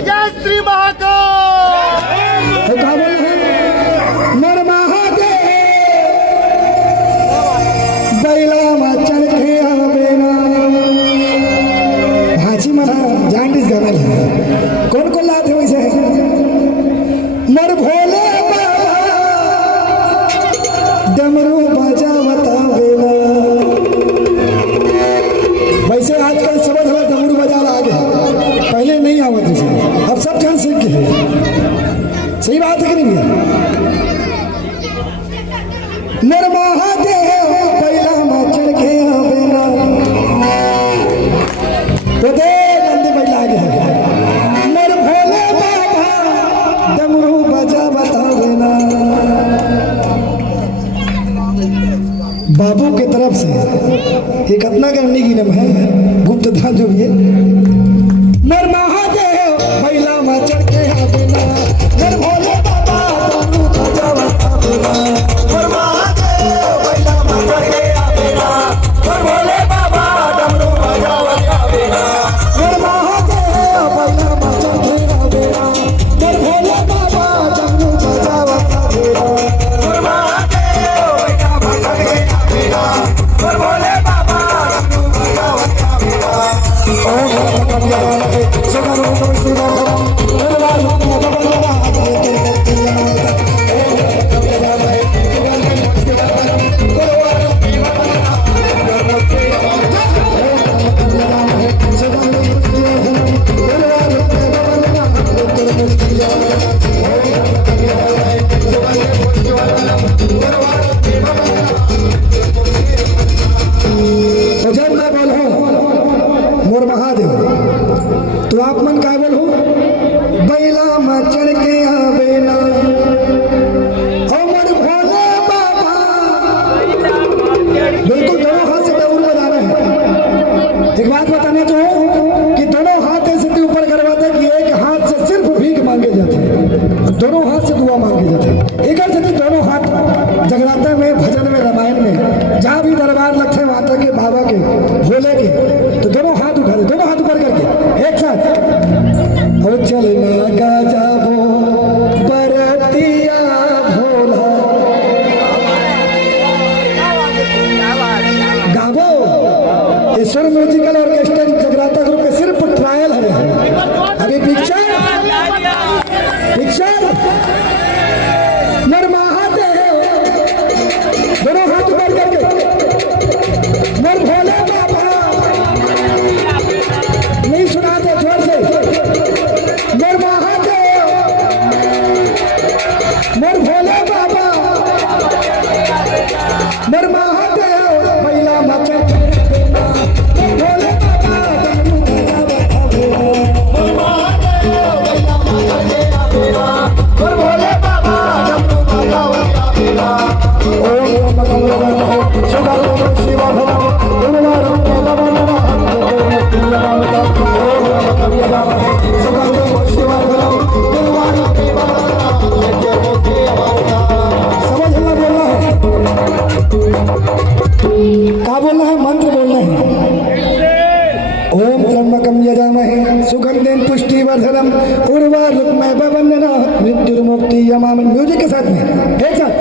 जय श्री महाकाल। नर महादेव बैला चल के आवेना भाजी मना जांडीस गाना कौन कौन लाते वैसे नर भोले बाबा डमरू बजावता वेला। वैसे आजकल समझ लो डमरू बजा आ गया, पहले नहीं आवत थे, अब सब जन सीख गए। सही बात है कि नहीं भैया? नर महादेव बैला चढ़ के आवेला तो दे नंदी बैला गया। नर भोले बाबा डमरू बजावता वेला। बाबू की तरफ से एक अपना करने की नम है गुप्त धाम जो भी है। नर महादेव बैला चढ़ के आवेला। नर भोले बाबा डमरू बजावता वेला। नर महादेव बैला चढ़ के आवेला। नर भोले बाबा डमरू बजावता वेला। नर महादेव बैला चढ़ के आवेला। नर भोले बाबा डमरू बजावता वेला। नर महादेव बैला चढ़ के आवेला। नर भोले बाबा डमरू बजावता वेला। ओम जब मैं बोलूं मोर महादेव तो आप मन का बोलूं बैला चढ़ के आवेला। ओ मोर भोले बाबा बिल्कुल दोनों हाथ से डमरू बजाना है। एक बात बताना चाहूं कि दोनों हाथ ऐसे ऊपर करवाते कि एक हाथ से सिर्फ भीख मांगे जाते हैं, दोनों हाथ से दुआ मांगे जाते हैं। एक जैसे दोनों हाथ जगराता में, भजन में, रामायण में जहाँ भी दरबार लगते माता के, बाबा के, भोले के, तो दोनों हाथ उठा दे, दोनों हाथ ऊपर करके एक साथ। और चलना का जाबो बरतिया भोला गाबो। ईश्वर म्यूजिकल ऑर्केस्ट्रा जगराता ग्रुप के सिर्फ ट्रायल है अभी। पिक्चर नर महादेव दोनों हाथ ऊपर करके। नर भोले बाबा नहीं सुनाते जोर से। नर महादेव नर भोले बाबा नर महादेव बैला चढ़ के आवेला। नर भोले बाबा डमरू बजावता वेला। नर महादेव बैला चढ़ के आवेला। नर भोले बाबा डमरू बजावता वेला। ओम नमो नारायण शिवाय शिवाय समझना बोलना है, क्या बोलना है? मंत्र बोलना है। ओम त्र्यंबकम यजामहे सुगंधिं पुष्टिवर्धनम उर्वारुकमय भवन्नः मृत्युर्मुक्ति यमामि। म्यूजिक के साथ में एक साथ